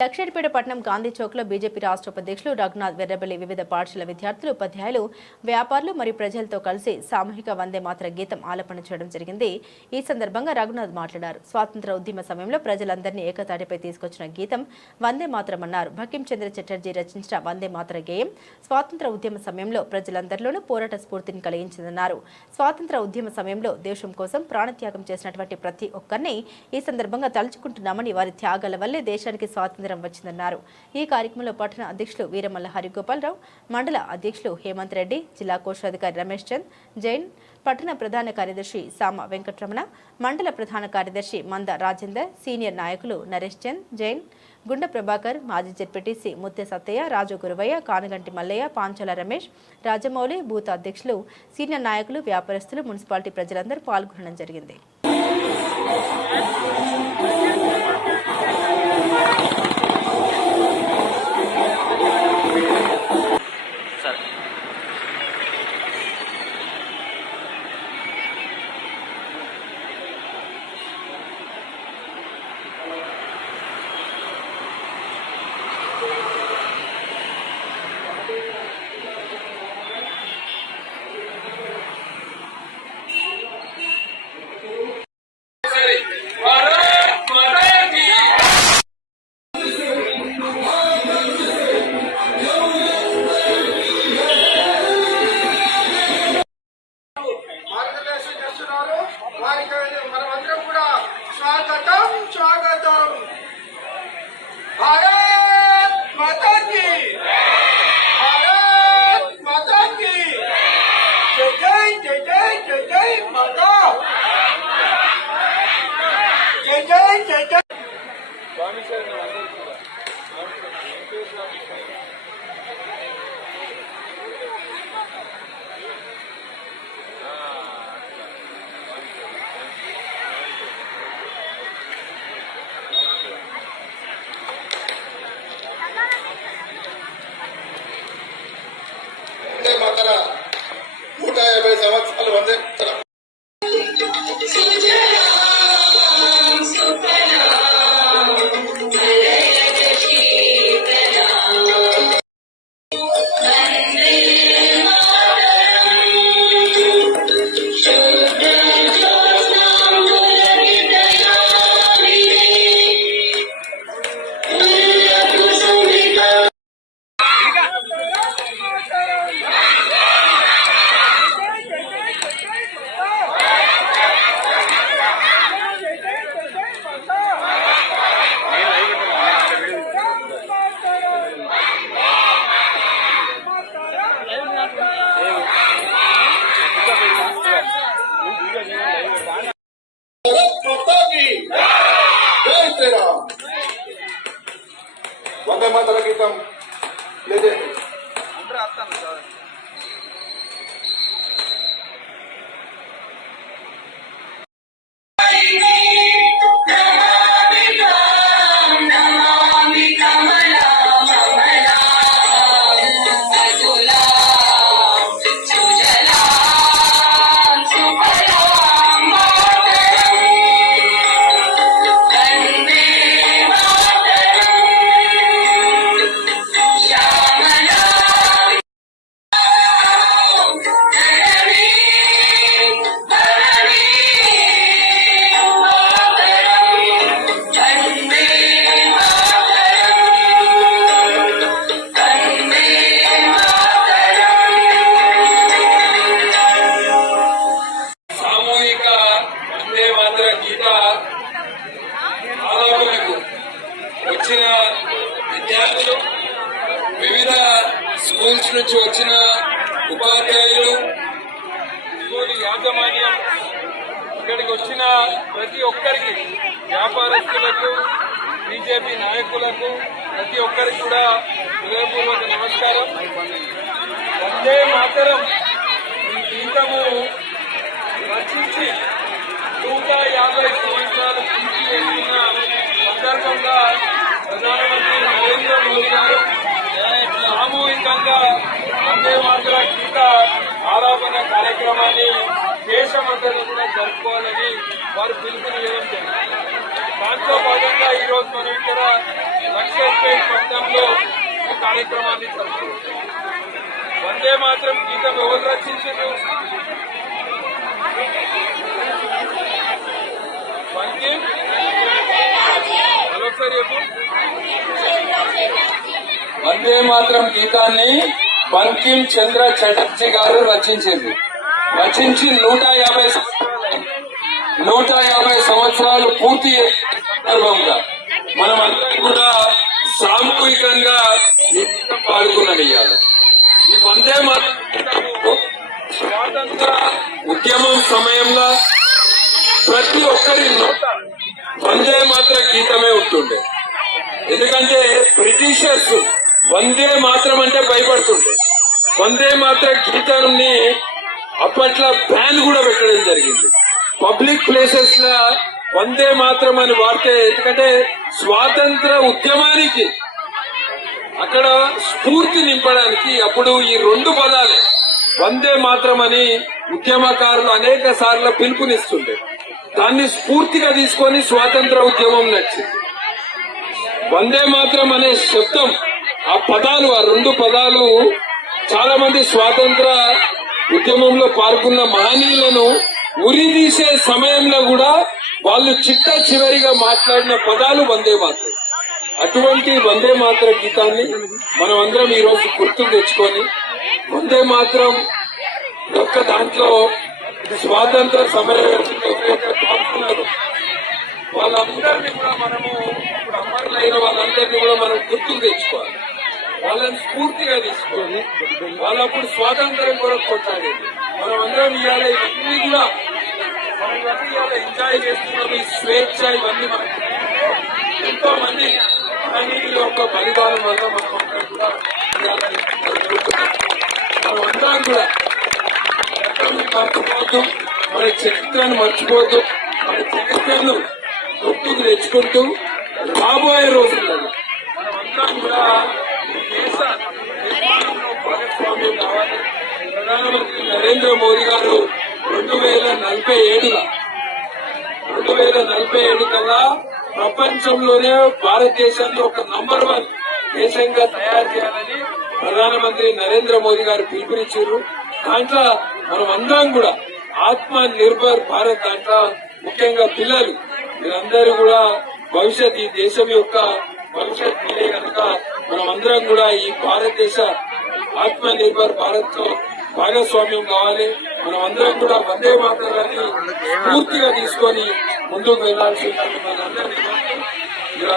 లక్షడిపేట పట్టణం గాంధీ చౌక్లో బీజేపీ రాష్ట్ర ఉపాధ్యక్షులు రఘునాథ్ వెర్రబెల్లి వివిధ పాఠశాల విద్యార్థులు, ఉపాధ్యాయులు, వ్యాపారులు మరియు ప్రజలతో కలిసి సామూహిక వందే మాతర గీతం ఆలపన చేయడం జరిగింది. ఈ సందర్భంగా రఘునాథ్ మాట్లాడారు. స్వాతంత్ర ఉద్యమ సమయంలో ప్రజలందరినీ ఏకతాటిపై తీసుకొచ్చిన గీతం వందే మాతరం అన్నారు. భంకిం చంద్ర చటర్జీ రచించిన వందే మాతర గేయం స్వాతంత్ర ఉద్యమ సమయంలో ప్రజలందరిలోనూ పోరాట స్ఫూర్తిని కలిగించిందన్నారు. స్వాతంత్ర ఉద్యమ సమయంలో దేశం కోసం ప్రాణత్యాగం చేసినటువంటి ప్రతి ఒక్కరిని ఈ సందర్భంగా తలుచుకుంటున్నామని, వారి త్యాగాల వల్లే దేశానికి స్వాతంత్ర వచ్చిందన్నారు. ఈ కార్యక్రమంలో పట్టణ అధ్యక్షులు వీరమల్ల హరిగోపాలరావు, మండల అధ్యక్షులు హేమంత్ రెడ్డి, జిల్లా కోశాధికారి రమేష్ చంద్ జైన్, పట్టణ ప్రధాన కార్యదర్శి సామ వెంకటరమణ, మండల ప్రధాన కార్యదర్శి మంద రాజేందర్, సీనియర్ నాయకులు నరేష్ చంద్ జైన్, గుండ ప్రభాకర్, మాజీ జెడ్పీటీసీ ముత్య సత్తయ్య, రాజు గురువయ్య, కానగంటి మల్లయ్య, పాంచాల రమేష్, రాజమౌళి, బూత్ అధ్యక్షులు, సీనియర్ నాయకులు, వ్యాపారస్తులు, మున్సిపాలిటీ ప్రజలందరూ పాల్గొనడం జరిగింది. మనమందరం కూడా స్వాగతం స్వాగతం. భారత్ మాతా కీ, భారత్ మాతా కీ జై జై జై జై జై జై మాతా, జై జై జై జై. మాతర 150 సంవత్సరాలు వందే మాతరం. వందే మాతర గీతం లేదే వచ్చిన విద్యార్థులు, వివిధ స్కూల్స్ నుంచి వచ్చిన ఉపాధ్యాయులు, స్కూల్ యాజమాన్యం, ఇక్కడికి వచ్చిన ప్రతి ఒక్కరికి, వ్యాపారస్తులకు, బీజేపీ నాయకులకు, ప్రతి ఒక్కరికి కూడా హృదయపూర్వక నమస్కారం. వందే మాతరం ఈ గీతము రచించి 150 సంవత్సరాలు పూర్తి చేస్తున్న సందర్భంగా ప్రధానమంత్రి నరేంద్ర మోదీ గారు సామూహికంగా వందే మాతర గీత ఆలాపన కార్యక్రమాన్ని దేశమంతటా కూడా జరుపుకోవాలని వారు పిలుపునివ్వడం జరిగింది. దాంట్లో భాగంగా ఈ రోజు మనం ఇక్కడ లక్ష్మీపేట పట్టణంలో ఈ కార్యక్రమాన్ని జరుపుకుంటాం. వందే మాత్రం గీతం ఎవరు రచించారు? బంకిం మరొకసారి చెప్పు. వందే మాత్రం గీతాన్ని బంకిం చంద్ర చటర్జీ గారు రచించింది. రచించి 150 సంవత్సరాలు పూర్తి సందర్భంగా మనమందరం కూడా సామూహికంగా ఈ గీతం పాల్గొనడం ఇయ్యాలి. ఈ వందే మాత్రం గీతము స్వాతంత్ర ఉద్యమం సమయంలో ప్రతి ఒక్కరి నోట వందే మాత్రం గీతమే ఉంటుండే. ఎందుకంటే బ్రిటిషర్స్ వందే మాత్రం అంటే భయపడుతుండే. వందే మాత్రం గీతాన్ని అప్పట్లో బ్యాన్ కూడా పెట్టడం జరిగింది. పబ్లిక్ ప్లేసెస్ లో వందే మాత్రం అని వాడితే, ఎందుకంటే స్వాతంత్ర ఉద్యమానికి అక్కడ స్ఫూర్తి నింపడానికి అప్పుడు ఈ 2 పదాలే వందే మాత్రం అని ఉద్యమకారులు అనేక సార్లు పిలుపునిస్తుండే. దాన్ని స్ఫూర్తిగా తీసుకొని స్వాతంత్ర ఉద్యమం నడిచింది. వందే మాత్రం అనే శబ్దం, ఆ 2 పదాలు చాలా మంది స్వాతంత్ర ఉద్యమంలో పాల్గొన్న మహనీయులను ఉరిదీసే సమయంలో కూడా వాళ్ళు చివరిగా మాట్లాడిన పదాలు వందే మాత్రం. అటువంటి వందే మాత్రం గీతాన్ని మనం అందరం ఈ రోజు గుర్తు తెచ్చుకొని వందే మాత్రం యొక్క దాంట్లో స్వాతంత్ర సమయంలో పాల్గొన్నారు వాళ్ళందరినీ కూడా మనము ఇప్పుడు అమరులైన వాళ్ళందరినీ కూడా మనం గుర్తుకు తెచ్చుకోవాలి. వాళ్ళని స్ఫూర్తిగా తీసుకొని వాళ్ళప్పుడు స్వాతంత్రం కొరకు కొట్లాడేది. మనం అందరం ఇవాళ ఇవన్నీ కూడా ఎంజాయ్ చేస్తున్నాం. ఈ స్వేచ్ఛ ఇవన్నీ మనకి ఎంతో మంది మహనీయుల యొక్క బలిదానం వల్ల మనమందరం కూడా మనమందరం కూడా మర్చిపోతూ మన చరిత్రను మర్చిపోతూ మన చరిత్రను గుర్తుకు తెచ్చుకుంటూ రాబోయే రోజుల్లో మనమందరం కూడా దేశ నిర్మాణంలో భాగస్వామ్యం కావాలి. ప్రధానమంత్రి నరేంద్ర మోదీ గారు 2047 కల్లా ప్రపంచంలోనే భారతదేశాన్ని ఒక నంబర్ 1 దేశంగా తయారు చేయాలని ప్రధానమంత్రి నరేంద్ర మోదీ గారు పిలుపునిచ్చారు. దాంట్లో మనం అందరం కూడా ఆత్మ నిర్భర్ భారత్ దాంట్లో ముఖ్యంగా పిల్లలు మీరందరూ కూడా భవిష్యత్, ఈ దేశం యొక్క భవిష్యత్ మీరే కనుక మనం అందరం కూడా ఈ భారతదేశ ఆత్మ నిర్భర్ భారత్ తో భాగస్వామ్యం కావాలి. మనం అందరం కూడా వందే మాతరాన్ని పూర్తిగా తీసుకొని ముందుకు వెళ్లాల్సి మనందరినీ